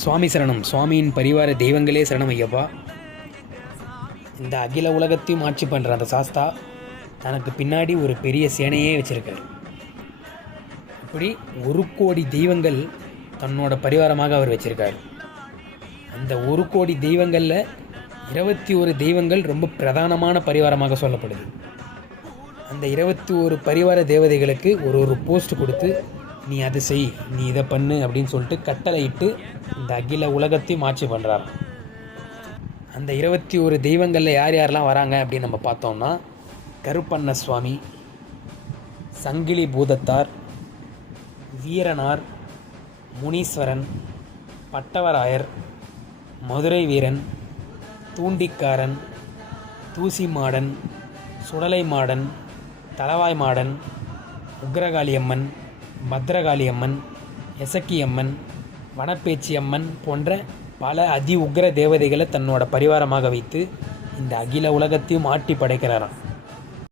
சுவாமி சரணம். சுவாமியின் பரிவார தெய்வங்களே சரணம் ஐயப்பா. இந்த அகில உலகத்தையும் ஆட்சி பண்ணுற அந்த சாஸ்தா தனக்கு பின்னாடி ஒரு பெரிய சேனையே வச்சுருக்கார். இப்படி 1,00,00,000 தெய்வங்கள் தன்னோட பரிவாரமாக அவர் வச்சுருக்கார். அந்த 1,00,00,000 தெய்வங்களில் 21 தெய்வங்கள் ரொம்ப பிரதானமான பரிவாரமாக சொல்லப்படுது. அந்த 21 பரிவார தேவதைகளுக்கு ஒரு போஸ்ட் கொடுத்து, நீ அதை செய், நீ இதை பண்ணு அப்படின்னு சொல்லிட்டு கட்டளையிட்டு இந்த அகில உலகத்தையும் ஆட்சி பண்ணுறார். அந்த 21 தெய்வங்களில் யார் யாரெல்லாம் வராங்க அப்படின்னு நம்ம பார்த்தோம்னா, கருப்பண்ண சுவாமி, சங்கிலி பூதத்தார், வீரனார், முனீஸ்வரன், பட்டவராயர், மதுரை வீரன், தூண்டிக்காரன், தூசிமாடன், சுடலை மாடன், தளவாய் மாடன், உக்ரகாளியம்மன், பத்ரகாளியம்மன், எசக்கியம்மன், வனப்பேச்சியம்மன் போன்ற பல அதி உக்ர தேவதைகளை தன்னோட பரிவாரமாக வைத்து இந்த அகில உலகத்தையும் ஆட்டி படைக்கிறாராம்.